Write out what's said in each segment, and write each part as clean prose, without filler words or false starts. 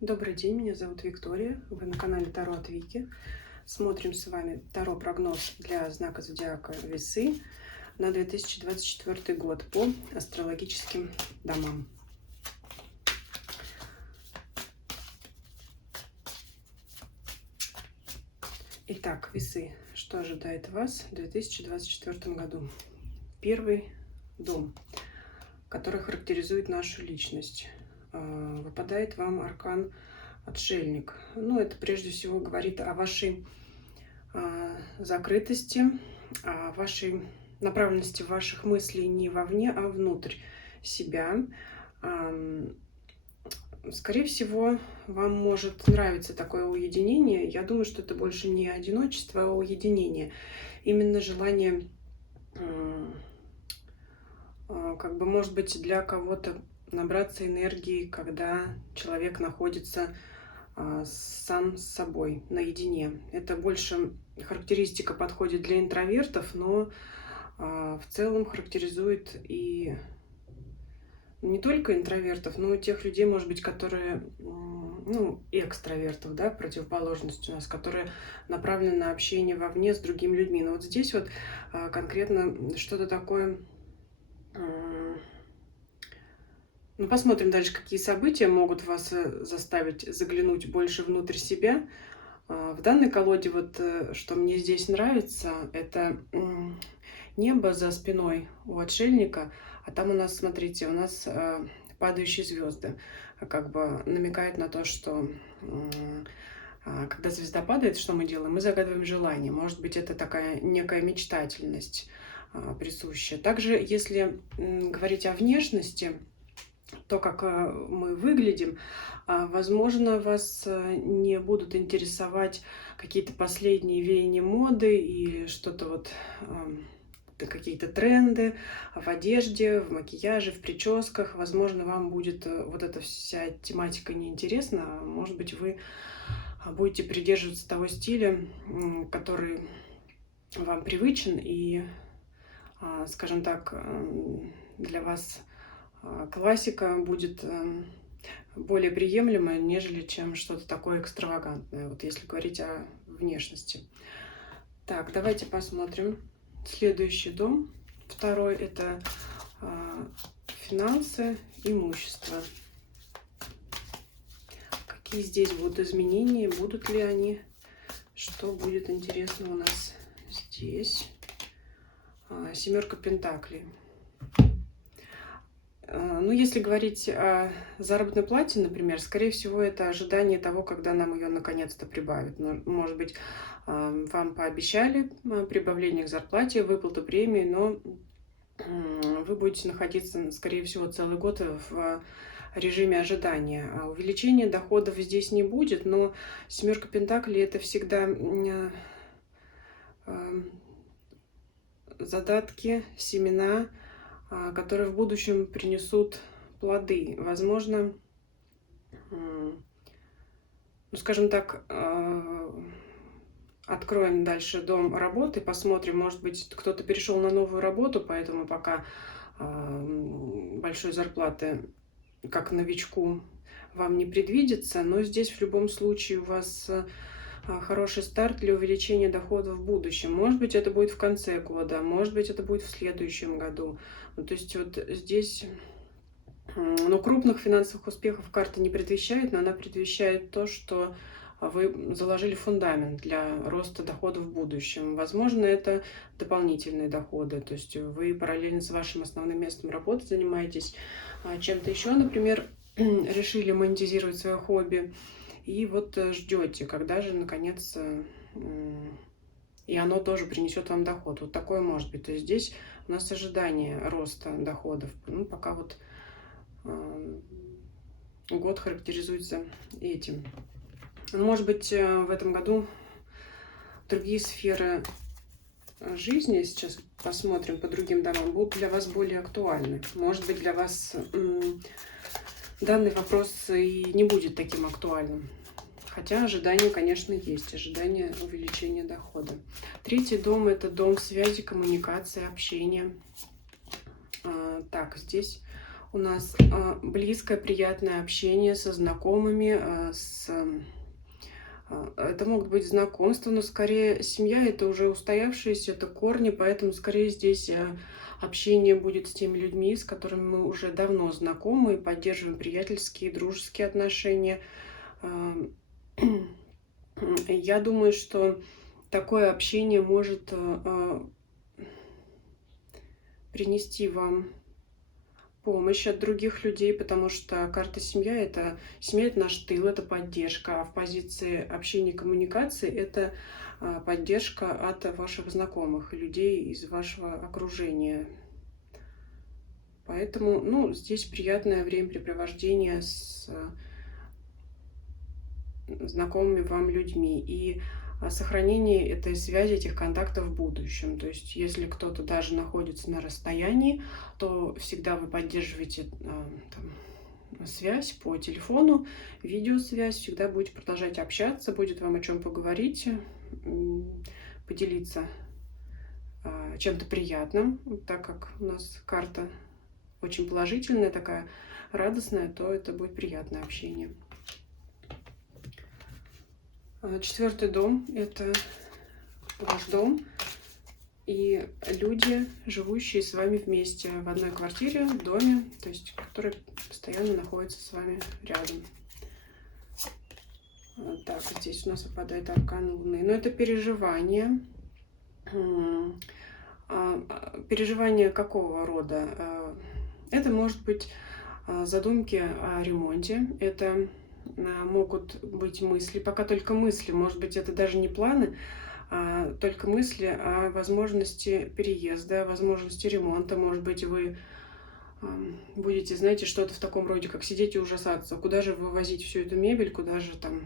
Добрый день, меня зовут Виктория, вы на канале Таро от Вики. Смотрим с вами Таро-прогноз для знака зодиака Весы на 2024 год по астрологическим домам. Итак, Весы, что ожидает вас в 2024 году? Первый дом, который характеризует нашу личность. Выпадает вам аркан Отшельник. Ну, это прежде всего говорит о вашей закрытости, о вашей направленности ваших мыслей не вовне, а внутрь себя. Скорее всего, вам может нравиться такое уединение. Я думаю, что это больше не одиночество, а уединение. Именно желание, как бы, может быть, для кого-то набраться энергии, когда человек находится сам с собой, наедине. Это больше характеристика подходит для интровертов, но в целом характеризует и не только интровертов, но и тех людей, может быть, которые, ну, экстравертов, да, противоположность у нас, которые направлены на общение вовне с другими людьми. Но вот здесь вот конкретно что-то такое. Ну, посмотрим дальше, какие события могут вас заставить заглянуть больше внутрь себя. В данной колоде вот что мне здесь нравится, это небо за спиной у отшельника, а там у нас, смотрите, у нас падающие звезды, как бы намекает на то, что когда звезда падает, что мы делаем? Мы загадываем желание. Может быть, это такая некая мечтательность присущая. Также, если говорить о внешности, то, как мы выглядим, возможно, вас не будут интересовать какие-то последние веяния моды и что-то вот, какие-то тренды в одежде, в макияже, в прическах. Возможно, вам будет вот эта вся тематика неинтересна. Может быть, вы будете придерживаться того стиля, который вам привычен и, скажем так, для вас классика будет более приемлемая, нежели чем что-то такое экстравагантное, вот если говорить о внешности. Так, давайте посмотрим. Следующий дом, второй, это финансы, имущество. Какие здесь будут изменения, будут ли они, что будет интересно у нас здесь. Семерка пентаклей. Ну, если говорить о заработной плате, например, скорее всего, это ожидание того, когда нам ее наконец-то прибавят. Может быть, вам пообещали прибавление к зарплате, выплату премии, но вы будете находиться, скорее всего, целый год в режиме ожидания. Увеличения доходов здесь не будет, но семерка пентаклей — это всегда задатки, семена, которые в будущем принесут плоды. Возможно, ну, скажем так, откроем дальше дом работы, посмотрим, может быть, кто-то перешел на новую работу, поэтому пока большой зарплаты, как новичку, вам не предвидится, но здесь в любом случае у вас хороший старт для увеличения дохода в будущем. Может быть, это будет в конце года, может быть, это будет в следующем году. Ну, то есть вот здесь, ну, крупных финансовых успехов карта не предвещает, но она предвещает то, что вы заложили фундамент для роста дохода в будущем. Возможно, это дополнительные доходы, то есть вы параллельно с вашим основным местом работы занимаетесь чем-то еще, например, решили монетизировать свое хобби, и вот ждете, когда же, наконец, и оно тоже принесет вам доход. Вот такое может быть. То есть здесь у нас ожидание роста доходов. Ну, пока вот год характеризуется этим. Может быть, в этом году другие сферы жизни, сейчас посмотрим по другим домам, будут для вас более актуальны. Может быть, для вас данный вопрос и не будет таким актуальным. Хотя ожидания, конечно, есть. Ожидание увеличения дохода. Третий дом — это дом связи, коммуникации, общения. Так, здесь у нас близкое, приятное общение со знакомыми, это могут быть знакомства, но скорее семья — это уже устоявшиеся, это корни, поэтому скорее здесь общение будет с теми людьми, с которыми мы уже давно знакомы, и поддерживаем приятельские, дружеские отношения. А, Я думаю, что такое общение может принести вам помощь от других людей, потому что карта семья это наш тыл, это поддержка, а в позиции общения и коммуникации это поддержка от ваших знакомых, людей из вашего окружения. Поэтому, ну, здесь приятное времяпрепровождение с знакомыми вам людьми и сохранение этой связи, этих контактов в будущем. То есть, если кто-то даже находится на расстоянии, то всегда вы поддерживаете связь по телефону, видеосвязь, всегда будете продолжать общаться, будет вам о чем поговорить, поделиться чем-то приятным, так как у нас карта очень положительная, такая радостная, то это будет приятное общение. 4-й дом – это ваш дом и люди, живущие с вами вместе в одной квартире, в доме, то есть которые постоянно находятся с вами рядом. Так, здесь у нас выпадает аркан Луны. Но это переживания. Переживания какого рода? Это может быть задумки о ремонте, это могут быть мысли, пока только мысли, может быть, это даже не планы, а только мысли о возможности переезда, о возможности ремонта. Может быть, вы будете, знаете, что-то в таком роде, как сидеть и ужасаться. Куда же вывозить всю эту мебель, куда же там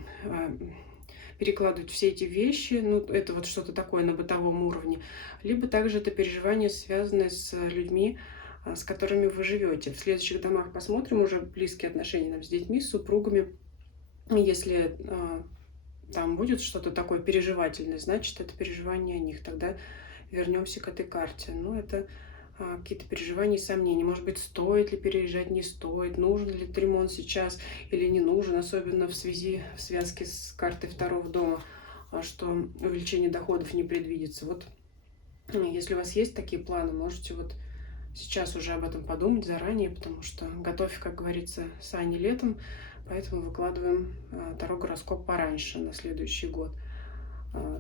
перекладывать все эти вещи. Ну, это вот что-то такое на бытовом уровне. Либо также это переживание, связанное с людьми, с которыми вы живете. В следующих домах посмотрим уже близкие отношения нам с детьми, с супругами. Если там будет что-то такое переживательное, значит, это переживание о них. Тогда вернемся к этой карте. Ну, это какие-то переживания и сомнения. Может быть, стоит ли переезжать, не стоит, нужен ли ремонт сейчас или не нужен, особенно в связке с картой 2-го дома, что увеличение доходов не предвидится. Вот если у вас есть такие планы, можете вот сейчас уже об этом подумать заранее, потому что готовь, как говорится, сани летом, поэтому выкладываем таро гороскоп пораньше, на следующий год.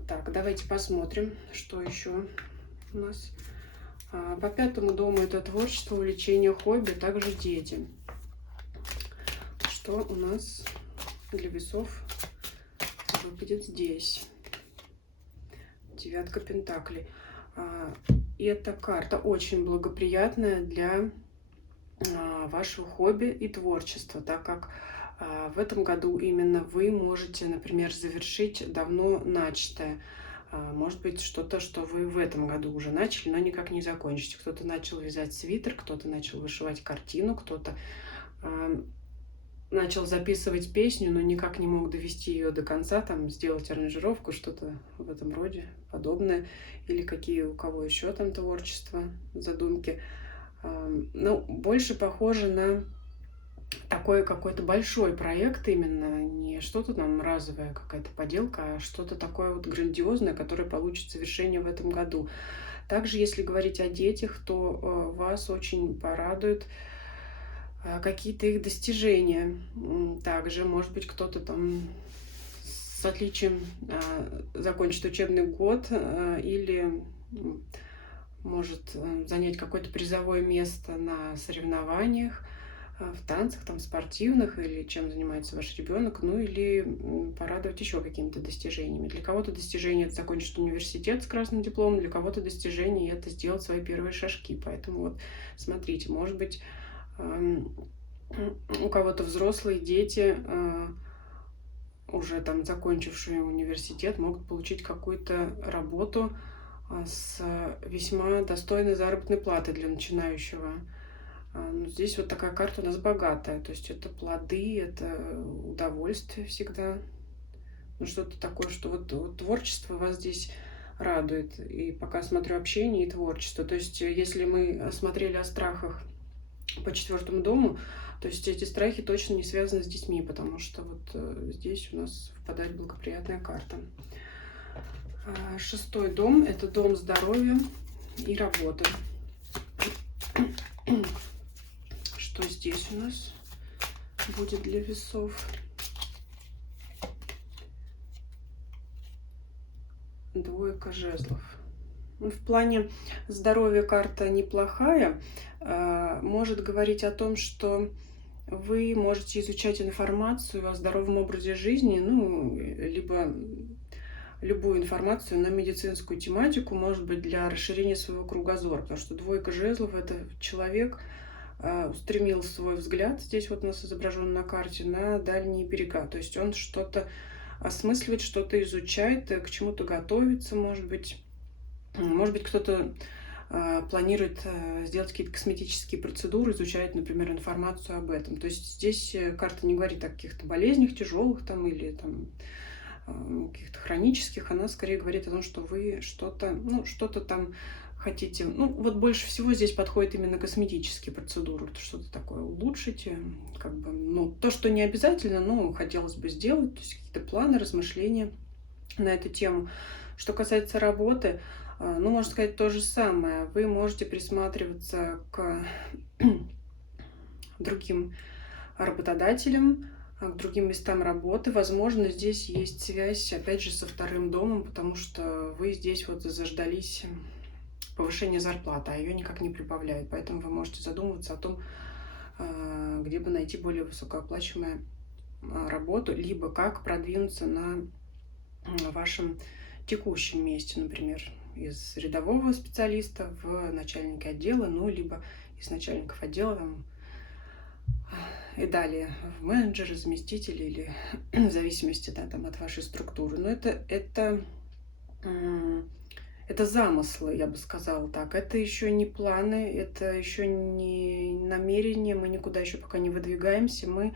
Так, давайте посмотрим, что еще у нас. По 5-му дому это творчество, увлечение, хобби, также дети. Что у нас для весов выпадет здесь? 9 пентаклей. И эта карта очень благоприятная для вашего хобби и творчества, так как в этом году именно вы можете, например, завершить давно начатое. Может быть, что-то, что вы в этом году уже начали, но никак не закончите. Кто-то начал вязать свитер, кто-то начал вышивать картину, кто-то начал записывать песню, но никак не мог довести ее до конца, там, сделать аранжировку, что-то в этом роде, подобное. Или какие у кого еще там творчество, задумки. Ну, больше похоже на такой какой-то большой проект именно, не что-то там разовое, какая-то поделка, а что-то такое вот грандиозное, которое получит завершение в этом году. Также, если говорить о детях, то вас очень порадует какие-то их достижения. Также, может быть, кто-то там с отличием закончит учебный год или может занять какое-то призовое место на соревнованиях, в танцах, там, спортивных, или чем занимается ваш ребенок, ну или порадовать еще какими-то достижениями. Для кого-то достижение — это закончить университет с красным дипломом, для кого-то достижение — это сделать свои первые шажки. Поэтому вот смотрите, может быть, у кого-то взрослые дети, уже там закончившие университет, могут получить какую-то работу с весьма достойной заработной платой для начинающего. Здесь вот такая карта у нас богатая, то есть это плоды, это удовольствие всегда. Ну, что-то такое, что вот творчество вас здесь радует. И пока смотрю общение и творчество. То есть если мы смотрели о страхах по 4-му дому. То есть эти страхи точно не связаны с детьми, потому что вот здесь у нас впадает благоприятная карта. 6-й дом – это дом здоровья и работы. Что здесь у нас будет для весов? Двойка жезлов. В плане здоровья карта неплохая. Может говорить о том, что вы можете изучать информацию о здоровом образе жизни, ну, либо любую информацию на медицинскую тематику, может быть, для расширения своего кругозора, потому что двойка жезлов – это человек устремил свой взгляд, здесь вот у нас изображен на карте, на дальние берега, то есть он что-то осмысливает, что-то изучает, к чему-то готовится, может быть, кто-то планирует сделать какие-то косметические процедуры, изучает, например, информацию об этом. То есть здесь карта не говорит о каких-то болезнях тяжелых там или там каких-то хронических, она скорее говорит о том, что вы что-то там хотите. Ну, вот больше всего здесь подходит именно косметические процедуры, что-то такое улучшить, как бы, ну, то, что не обязательно, но хотелось бы сделать, то есть какие-то планы, размышления на эту тему. Что касается работы, ну, можно сказать то же самое. Вы можете присматриваться к другим работодателям, к другим местам работы. Возможно, здесь есть связь, опять же, со 2-м домом, потому что вы здесь вот заждались повышения зарплаты, а ее никак не прибавляют. Поэтому вы можете задумываться о том, где бы найти более высокооплачиваемую работу, либо как продвинуться на вашем текущем месте, например, из рядового специалиста в начальника отдела, ну, либо из начальников отдела там, и далее в менеджеры, заместители или в зависимости, да, там, от вашей структуры. Но это замыслы, я бы сказала так. Это еще не планы, это еще не намерения, мы никуда еще пока не выдвигаемся, мы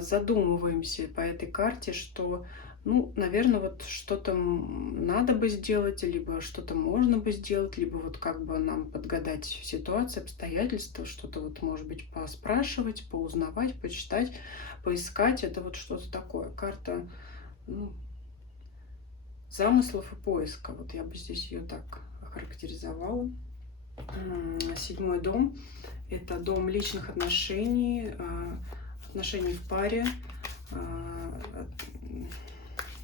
задумываемся по этой карте, что, ну, наверное, вот что-то надо бы сделать, либо что-то можно бы сделать, либо вот как бы нам подгадать ситуацию, обстоятельства, что-то вот, может быть, поспрашивать, поузнавать, почитать, поискать. Это вот что-то такое. Карта, ну, замыслов и поиска. Вот я бы здесь ее так охарактеризовала. 7-й дом – это дом личных отношений, отношений в паре,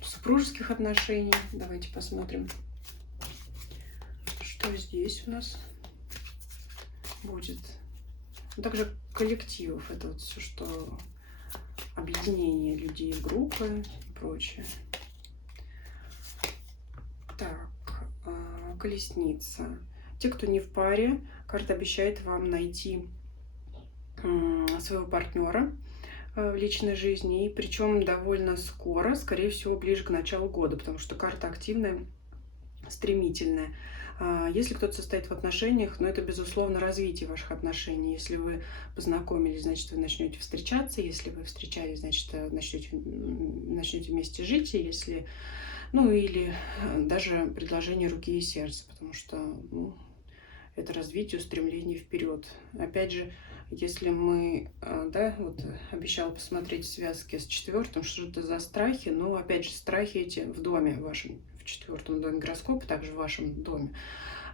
супружеских отношений. Давайте посмотрим, что здесь у нас будет. Также коллективов. Это вот все, что объединение людей в группы и прочее. Так, колесница. Те, кто не в паре, карта обещает вам найти своего партнера в личной жизни, и причем довольно скоро, скорее всего, ближе к началу года, потому что карта активная, стремительная. Если кто-то состоит в отношениях, но это, безусловно, развитие ваших отношений. Если вы познакомились, значит, вы начнете встречаться. Если вы встречались, значит, начнете вместе жить. Если, ну, или даже предложение руки и сердца, потому что, ну, это развитие, устремление вперед. Опять же, если мы, да, вот обещала посмотреть связки с 4-м, что это за страхи, но опять же, страхи эти в доме вашем, в 4-м доме гороскопа, также в вашем доме,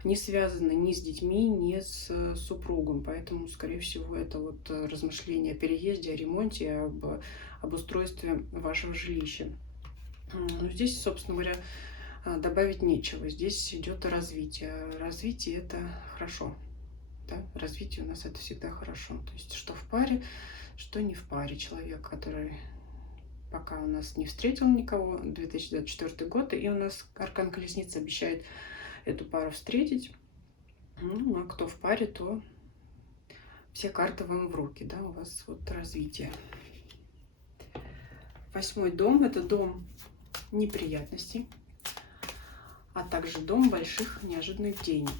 не связаны ни с детьми, ни с супругом, поэтому, скорее всего, это вот размышления о переезде, о ремонте, об устройстве вашего жилища. Но здесь, собственно говоря, добавить нечего. Здесь идет развитие. Развитие – это хорошо. Да? Развитие у нас это всегда хорошо. То есть что в паре, что не в паре. Человек, который пока у нас не встретил никого, 2024 год, и у нас аркан колесницы обещает эту пару встретить. Ну, а кто в паре, то все карты вам в руки, да, у вас вот развитие. 8-й дом – это дом неприятностей, а также дом больших неожиданных денег.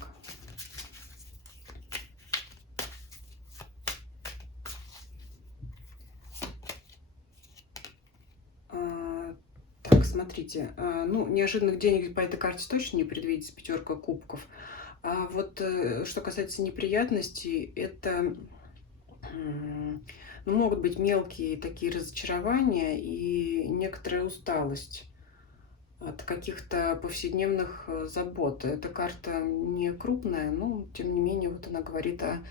Так, смотрите, ну, неожиданных денег по этой карте точно не предвидится, 5-ка кубков. А вот что касается неприятностей, это Ну, могут быть мелкие такие разочарования и некоторая усталость от каких-то повседневных забот. Эта карта не крупная, но тем не менее вот она говорит о,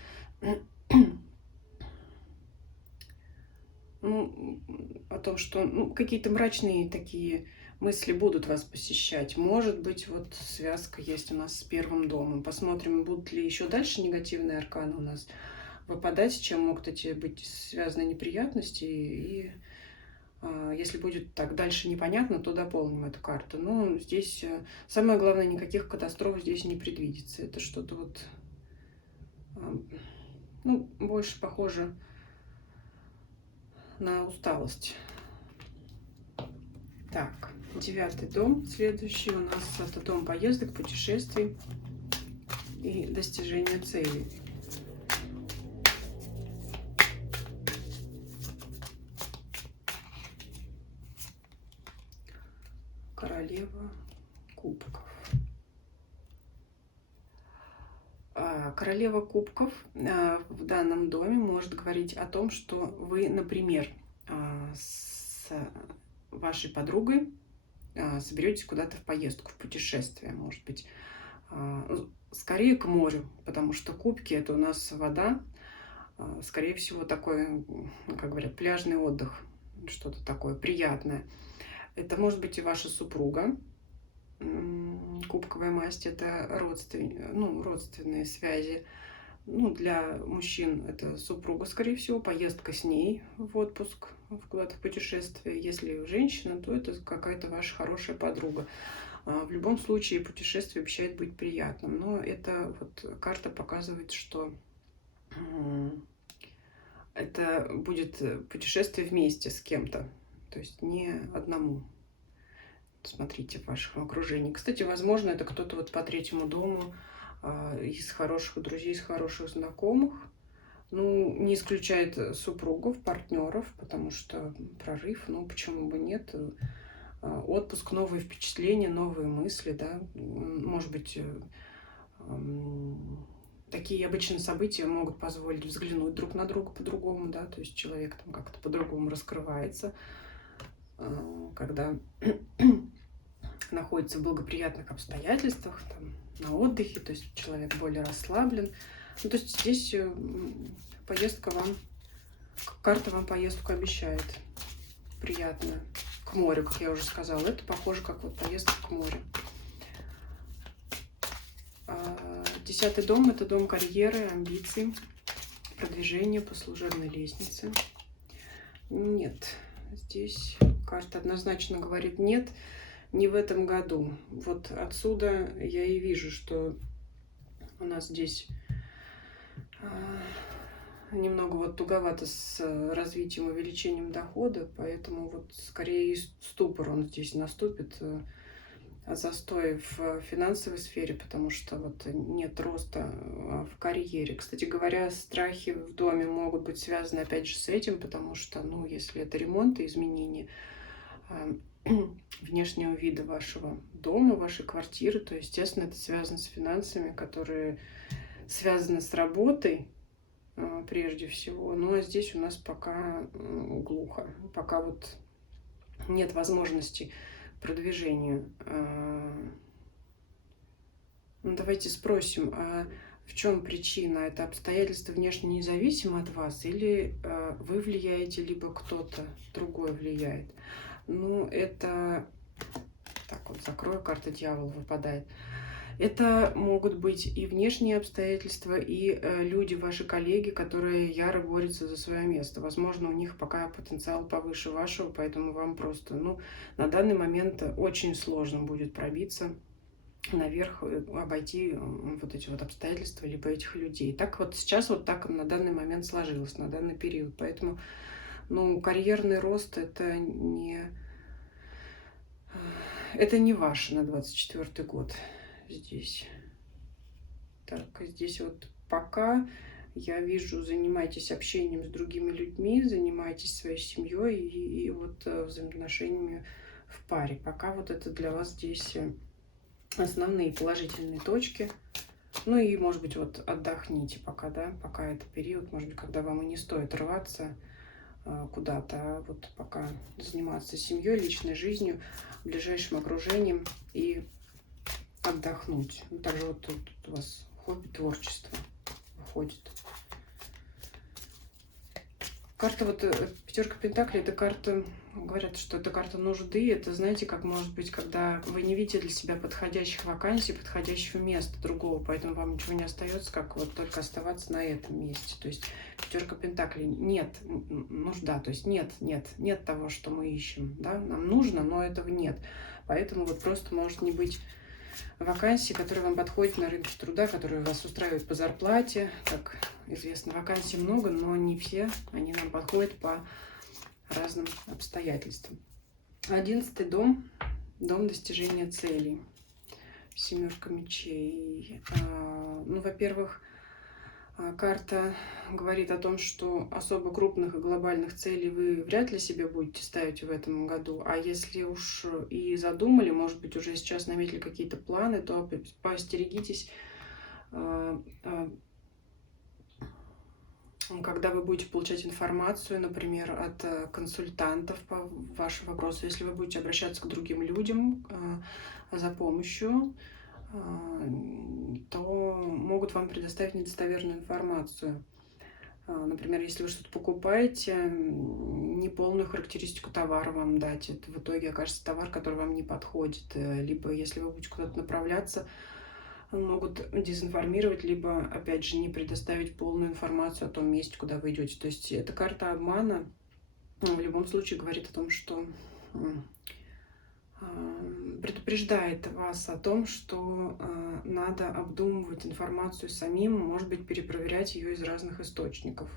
ну, о том, что ну, какие-то мрачные такие мысли будут вас посещать. Может быть, вот связка есть у нас с первым домом. Посмотрим, будут ли еще дальше негативные арканы у нас выпадать, с чем могут эти быть связаны неприятности. И если будет так дальше непонятно, то дополним эту карту. Но здесь самое главное, никаких катастроф здесь не предвидится. Это что-то вот, ну, больше похоже на усталость. Так, 9-й дом. Следующий у нас это дом поездок, путешествий и достижения целей. Королева кубков. Королева кубков в данном доме может говорить о том, что вы, например, с вашей подругой соберетесь куда-то в поездку, в путешествие, может быть, скорее к морю, потому что кубки это у нас вода, скорее всего такой, как говорят, пляжный отдых, что-то такое приятное. Это может быть и ваша супруга. Кубковая масть это родственные связи. Ну, для мужчин это супруга, скорее всего, поездка с ней в отпуск, куда-то в путешествие. Если женщина, то это какая-то ваша хорошая подруга. В любом случае путешествие обещает быть приятным. Но это вот карта показывает, что это будет путешествие вместе с кем-то, то есть не одному. Смотрите в вашем окружении. Кстати, возможно, это кто-то вот по 3-му дому из хороших друзей, из хороших знакомых. Ну, не исключает супругов, партнеров, потому что прорыв, ну, почему бы нет. Отпуск, новые впечатления, новые мысли, да. Может быть, такие обычные события могут позволить взглянуть друг на друга по-другому, да, то есть человек там как-то по-другому раскрывается, когда находится в благоприятных обстоятельствах, там, на отдыхе, то есть человек более расслаблен. Ну, то есть здесь поездка вам, карта вам поездку обещает приятную. К морю, как я уже сказала. Это похоже, как вот поездка к морю. 10-й дом – это дом карьеры, амбиций, продвижения по служебной лестнице. Нет, здесь карта однозначно говорит нет, не в этом году. Вот отсюда я и вижу, что у нас здесь немного вот туговато с развитием, увеличением дохода, поэтому вот скорее ступор он здесь наступит, застой в финансовой сфере, потому что вот нет роста в карьере. Кстати говоря, страхи в доме могут быть связаны опять же с этим, потому что, ну, если это ремонт и изменение внешнего вида вашего дома, вашей квартиры, то, естественно, это связано с финансами, которые связаны с работой, прежде всего. Ну, а здесь у нас пока глухо. Пока вот нет возможности продвижению. Ну, давайте спросим, а в чем причина? Это обстоятельства внешне независимы от вас или вы влияете, либо кто-то другой влияет? Ну, это... Так вот, закрою, карта дьявола выпадает. Это могут быть и внешние обстоятельства, и люди, ваши коллеги, которые яро борются за свое место. Возможно, у них пока потенциал повыше вашего, поэтому вам просто, ну, на данный момент очень сложно будет пробиться наверх, обойти вот эти вот обстоятельства, либо этих людей. Так вот сейчас вот так на данный момент сложилось, на данный период. Поэтому, ну, карьерный рост это не ваше на 24-й год здесь. Так, здесь вот пока я вижу, занимайтесь общением с другими людьми, занимайтесь своей семьей и вот взаимоотношениями в паре. Пока вот это для вас здесь основные положительные точки. Ну и, может быть, вот отдохните пока, да, пока это период, может быть, когда вам и не стоит рваться куда-то, а вот пока заниматься семьей, личной жизнью, ближайшим окружением и отдохнуть. Ну, также вот тут у вас хобби, творчество выходит. Карта вот пятерка Пентаклей, это карта, говорят, что это карта нужды. Это, знаете, как может быть, когда вы не видите для себя подходящих вакансий, подходящего места другого, поэтому вам ничего не остается, как вот только оставаться на этом месте. То есть пятерка Пентаклей, нет нужда, то есть нет того, что мы ищем, да, нам нужно, но этого нет. Поэтому вот просто может не быть вакансии, которые вам подходят на рынке труда, которые вас устраивают по зарплате. Как известно, вакансий много, но не все они нам подходят по разным обстоятельствам. 11-й дом, дом достижения целей. Семерка мечей. Ну, во-первых, карта говорит о том, что особо крупных и глобальных целей вы вряд ли себе будете ставить в этом году. А если уж и задумали, может быть, уже сейчас наметили какие-то планы, то поостерегитесь, когда вы будете получать информацию, например, от консультантов по вашим вопросам. Если вы будете обращаться к другим людям за помощью, то могут вам предоставить недостоверную информацию. Например, если вы что-то покупаете, неполную характеристику товара вам дать, это в итоге окажется товар, который вам не подходит. Либо если вы будете куда-то направляться, могут дезинформировать, либо, опять же, не предоставить полную информацию о том месте, куда вы идете. То есть эта карта обмана в любом случае говорит о том, что предупреждает вас о том, что надо обдумывать информацию самим, может быть, перепроверять ее из разных источников.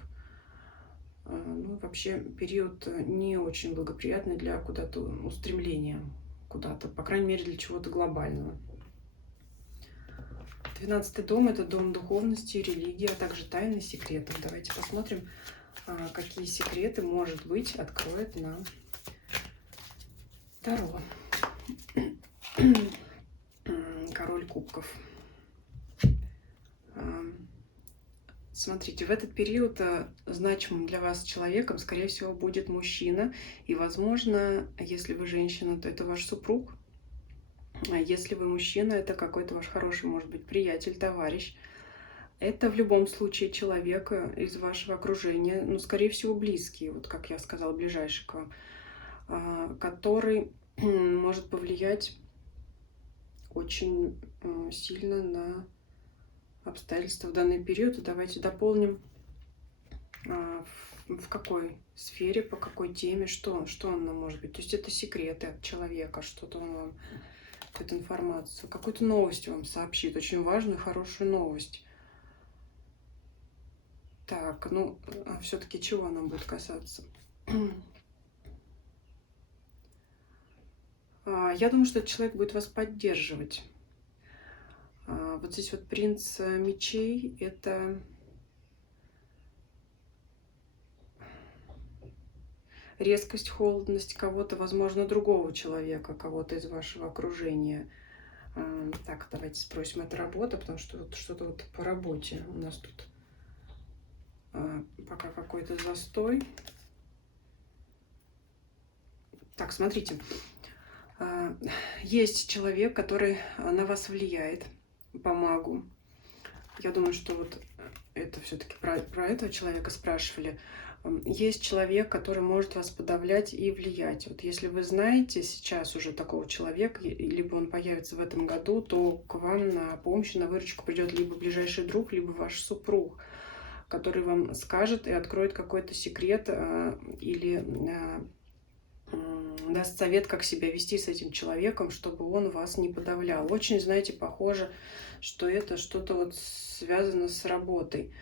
Ну, вообще период не очень благоприятный для куда-то устремления, куда-то, по крайней мере, для чего-то глобального. 12-й дом – это дом духовности, религии, а также тайны, секретов. Давайте посмотрим, какие секреты, может быть, откроет нам Таро. Король кубков. Смотрите, в этот период значимым для вас человеком, скорее всего, будет мужчина. И, возможно, если вы женщина, то это ваш супруг. А если вы мужчина, это какой-то ваш хороший, может быть, приятель, товарищ. Это в любом случае человек из вашего окружения, ну, скорее всего, близкий, вот как я сказала, ближайший к вам, который может повлиять очень сильно на обстоятельства в данный период. И давайте дополним, в какой сфере, по какой теме, что он нам может быть. То есть это секреты от человека, что-то он вам, какую-то информацию, какую-то новость вам сообщит, очень важную, хорошую новость. Так, ну, все-таки чего нам будет касаться? Я думаю, что этот человек будет вас поддерживать. Вот здесь вот принц мечей – это резкость, холодность кого-то, возможно, другого человека, кого-то из вашего окружения. Так, давайте спросим, это работа, потому что вот что-то вот по работе у нас тут пока какой-то застой. Так, смотрите, есть человек, который на вас влияет по магу. Я думаю, что вот это все-таки про этого человека спрашивали. Есть человек, который может вас подавлять и влиять. Вот если вы знаете сейчас уже такого человека, либо он появится в этом году, то к вам на помощь, на выручку придет либо ближайший друг, либо ваш супруг, который вам скажет и откроет какой-то секрет или даст совет, как себя вести с этим человеком, чтобы он вас не подавлял. Очень, знаете, похоже, что это что-то вот связано с работой.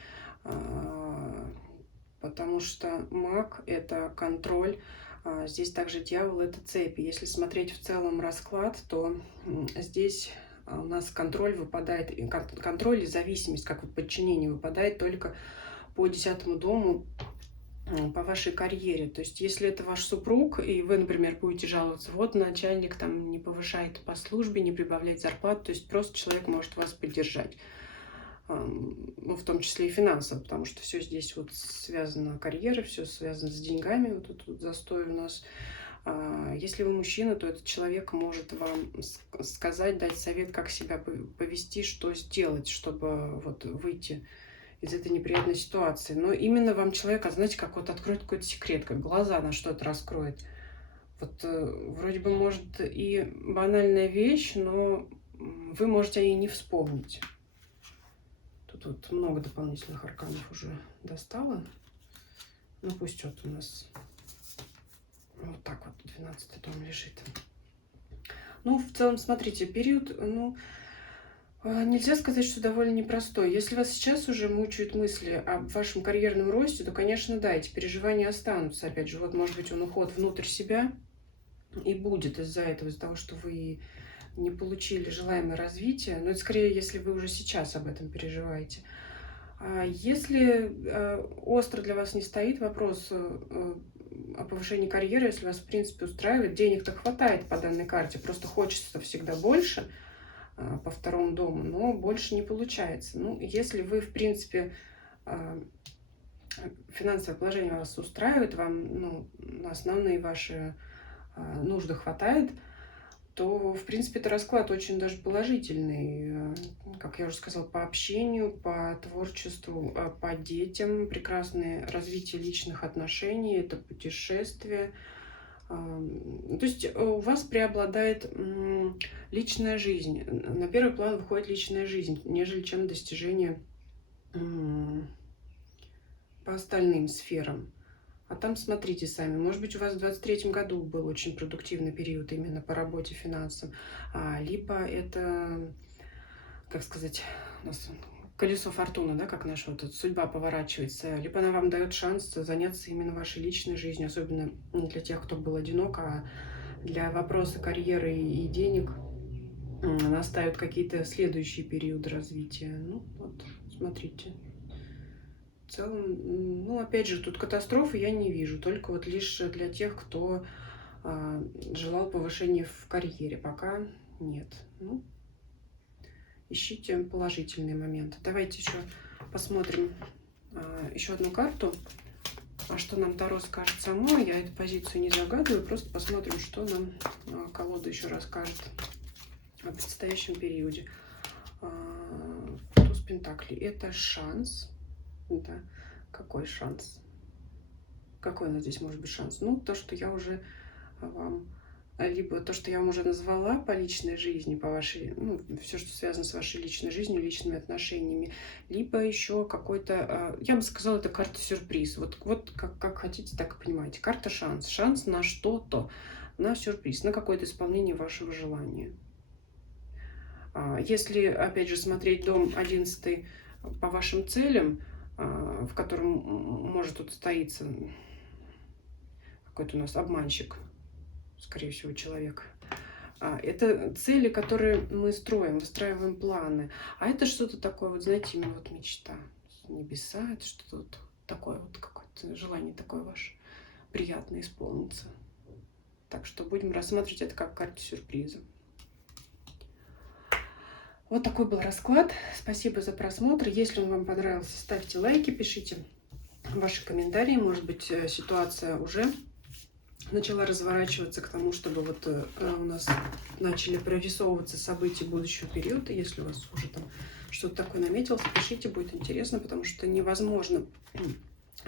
Потому что маг – это контроль, здесь также дьявол – это цепи. Если смотреть в целом расклад, то здесь у нас контроль выпадает, контроль и зависимость, как вот подчинение, выпадает только по 10-му дому, по вашей карьере. То есть, если это ваш супруг, и вы, например, будете жаловаться, вот начальник там не повышает по службе, не прибавляет зарплату, то есть просто человек может вас поддержать. ну, в том числе и финансово, потому что все здесь вот связано карьера, все связано с деньгами, вот тут вот застой у нас. Если вы мужчина, то этот человек может вам сказать, дать совет, как себя повести, что сделать, чтобы вот выйти из этой неприятной ситуации. Но именно вам человек, знаете, как вот откроет какой-то секрет, как глаза на что-то раскроет. Вот вроде бы может и банальная вещь, но вы можете о ней не вспомнить. Тут вот много дополнительных арканов уже достала. Ну пусть вот у нас вот так вот 12-й дом лежит. Ну, в целом, смотрите, период, ну, нельзя сказать, что довольно непростой. Если вас сейчас уже мучают мысли об вашем карьерном росте, то, конечно, да, эти переживания останутся. Опять же, вот, может быть, он уход внутрь себя и будет из-за этого, из-за того, что вы не получили желаемое развитие. Но это скорее, если вы уже сейчас об этом переживаете. А если остро для вас не стоит вопрос о повышении карьеры, если вас, в принципе, устраивает, денег-то хватает по данной карте, просто хочется всегда больше по второму дому, но больше не получается. Ну, если вы, в принципе, финансовое положение вас устраивает, вам, ну, на основные ваши нужды хватает, то, в принципе, это расклад очень даже положительный. Как я уже сказала, по общению, по творчеству, по детям, прекрасное развитие личных отношений, это путешествие. То есть у вас преобладает личная жизнь. На первый план выходит личная жизнь, нежели чем достижение по остальным сферам. А там смотрите сами. Может быть, у вас в 23-м году был очень продуктивный период именно по работе, финансам. Либо это, как сказать, у нас колесо фортуны, да, как наша вот судьба поворачивается. Либо она вам дает шанс заняться именно вашей личной жизнью, особенно для тех, кто был одинок, а для вопроса карьеры и денег настают какие-то следующие периоды развития. Ну, вот, смотрите. В целом, ну, опять же, тут катастрофы я не вижу, только вот лишь для тех, кто желал повышения в карьере. Пока нет. Ну, ищите положительные моменты. Давайте еще посмотрим еще одну карту. А что нам Таро скажет само? Я эту позицию не загадываю, просто посмотрим, что нам колода еще расскажет о предстоящем периоде. Туз Пентаклей. Это шанс. Да. Какой шанс? Какой у нас здесь может быть шанс? Ну, то, что я уже вам... Либо то, что я вам уже назвала по личной жизни, по вашей... Ну, все, что связано с вашей личной жизнью, личными отношениями. Либо еще какой-то... Я бы сказала, это карта сюрприз. Вот как хотите, так и понимаете. Карта шанс. Шанс на что-то. На сюрприз. На какое-то исполнение вашего желания. Если, опять же, смотреть дом 11 по вашим целям, в котором может тут стоиться какой-то у нас обманщик, скорее всего, человек. Это цели, которые мы строим, выстраиваем планы. А это что-то такое, вот знаете, именно вот мечта. Небеса, это что-то вот такое, вот какое-то желание такое ваше приятно исполнится. Так что будем рассматривать это как карту сюрприза. Вот такой был расклад. Спасибо за просмотр. Если он вам понравился, ставьте лайки, пишите ваши комментарии. Может быть, ситуация уже начала разворачиваться к тому, чтобы вот у нас начали прорисовываться события будущего периода. Если у вас уже там что-то такое наметилось, пишите, будет интересно, потому что невозможно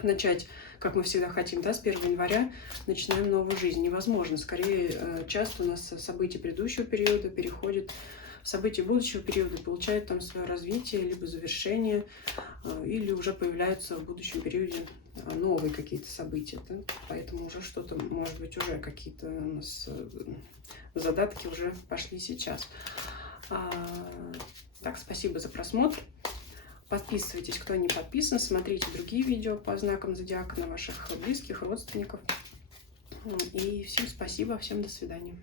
начать, как мы всегда хотим, да, с 1 января начинаем новую жизнь. Невозможно. Скорее, часто у нас события предыдущего периода переходят события будущего периода, получают там свое развитие, либо завершение, или уже появляются в будущем периоде новые какие-то события. Да? Поэтому уже что-то, может быть, уже какие-то у нас задатки уже пошли сейчас. Так, спасибо за просмотр. Подписывайтесь, кто не подписан, смотрите другие видео по знакам зодиака на ваших близких, родственников. И всем спасибо, всем до свидания.